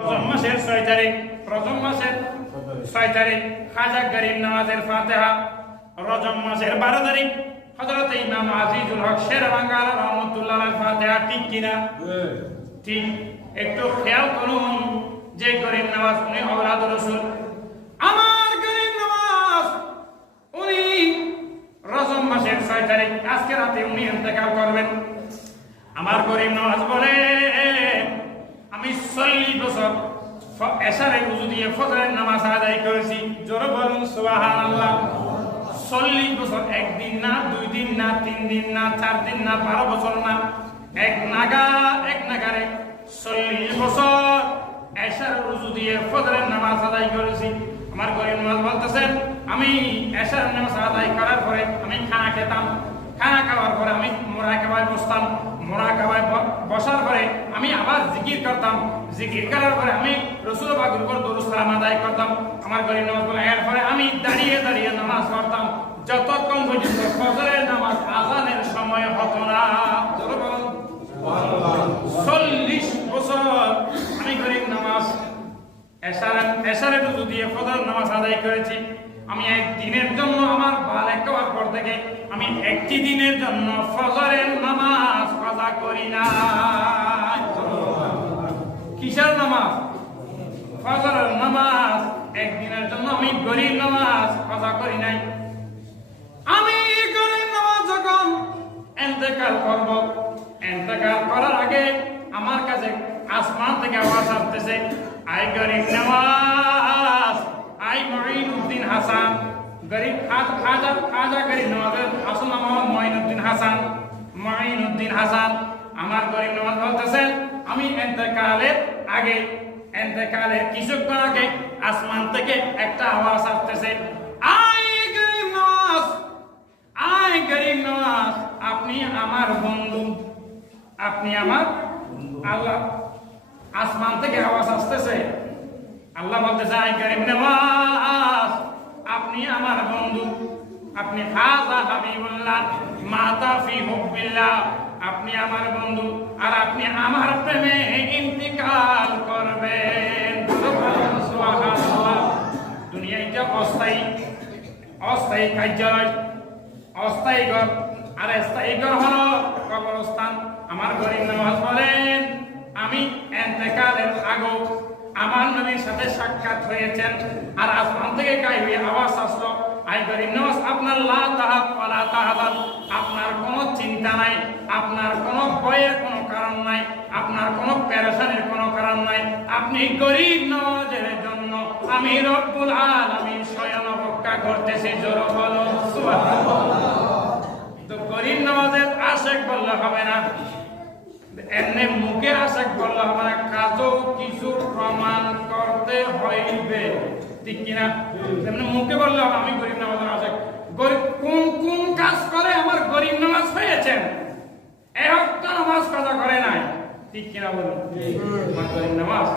রজব মাসের 6 তারিখ, রজব মাসের 6 তারিখ খাজা গরিব নওয়াজের ফাতিহা। রজব মাসের 12 তারিখ হযরত ইমাম আজিজুল হক শেরবাঙ্গা রহমাতুল্লাহ আলাইহি ফাতিহা। ঠিক কিনা? ঠিক। একটু খেয়াল করুন যে গরিব নওয়াজ উনি আওলাদ রাসূল। আমার গরিব নওয়াজ উনি রজব মাসের 6 তারিখ আজকে রাতে উনি ইন্তেকাল করবেন। আমার গরিব নওয়াজ বলে আমি 40 বছর এশারের ওযু দিয়ে ফজরের নামাজ আদায় করেছি। জোরে বলুন সুবহানাল্লাহ। 40 বছর, একদিন না, 2 দিন না, 3 দিন না, 4 দিন না, 12 বছর না, এক নাগারে 40 বছর এশারের ওযু দিয়ে ফজরের নামাজ আদায় করেছি। আমার গরিব নওয়াজ বলতেছেন আমি এশারের নামাজ আদায় করার পরে আমি খানা খেতাম, খানা খাওয়ার পরে আমি মুরাকাবায় বসতাম, মুরাকাবায় বসার পরে আমি আবার জিকির করতাম, জিকির করার পরে আমি রাসূল পাকের উপর দরুদ সালাম আদায় করতাম। আমার গরিব নওয়াজ বলে এরপরে আমি দাঁড়িয়ে দাঁড়িয়ে নামাজ পড়তাম যতক্ষণ পর্যন্ত ফজরের নামাজ আযানের সময় হতো না। সুবহানাল্লাহ। 40 বছর আমি গরিব নামাজ এশারের ওযু দিয়ে ফজরের নামাজ আদায় করেছি। আমি একদিনের জন্য আমার বালেক হওয়ার পর থেকে আমি একটি দিনের জন্য ফজরের নামাজ কাজা করি না। কিসের নামাজ? ফজরের নামাজ। একদিনের জন্য আমি গরিব নামাজ কাজা করি নাই। আমি গরিব নামাজ যখন ইন্তেকাল করব, ইন্তেকাল করার আগে আমার কাছে আসমান থেকে আওয়াজ আসতেছে, আই গরিব নওয়াজ, আই মঈনুদ্দিন হাসান। গরিব খাজা গরিব নওয়াজের আসল নাম মঈনুদ্দিন হাসান, মঈনুদ্দিন হাসান। আমার গরিব নওয়াজ বলতেছেন আমি ইন্তেকালের আগে, ইন্তেকালের কিছুক্ষণ আগে আসমান থেকে একটা আওয়াজ আসতেছে, আই গরিব নওয়াজ, আই গরিব নওয়াজ, আপনি আমার বন্ধু, আপনি আমার আল্লাহ। আসমান থেকে আওয়াজ আসতেছে, আল্লাহ বলতেছে আই গরিব নওয়াজ, আপনি আমার বন্ধু, আপনি খাজা হাবিবুল্লাহ মাতা ফি হুব্বিল্লাহ, আপনি আমার বন্ধু আর আপনি আমার প্রেমে ইন্তিকাল করবেন। সুবহানাল্লাহ। দুনিয়া এটা অস্থায়ী, অস্থায়ী কার্যালয়, অস্থায়ী ঘর, আর স্থায়ী ঘর হলো কবরস্থান। আমার গরিব নওয়াজ বলেন আমি ইন্তেকালের আগে আমার নবীর সাথে সাক্ষাৎ হয়েছেন আর আসমান থেকে গায়েবী আওয়াজ আসলো, আই গরিব নওয়াজ আপনার লা তাহাব ওয়ালা তাহাবান, আপনার কোনো চিন্তা নাই, আপনার কোনো ভয়ের কোনো কারণ নাই, আপনার কোনো পেরেশানির কোনো কারণ নাই। আপনি গরিব নওয়াজের জন্য আমি রব্বুল আলামিন স্বয়ং অপেক্ষা করতেছি। জোরে বলো সুবহানাল্লাহ। তো গরিব নওয়াজের আশেক বললে হবে না, এমনি মুখে আশেক বললে হবে না, কাজও কিছু প্রমাণ করতে হইবে। ঠিক কিনা? এমনি মুখে বললে হবে আমি গরিব নওয়াজের আশেক। গরিব কোন কোন কাজ করে আমার গরিব নওয়াজ হয়েছেন? একটা নামাজ কাজা করে নাই। ঠিক কিনা বলুন? আমার গরিব নওয়াজ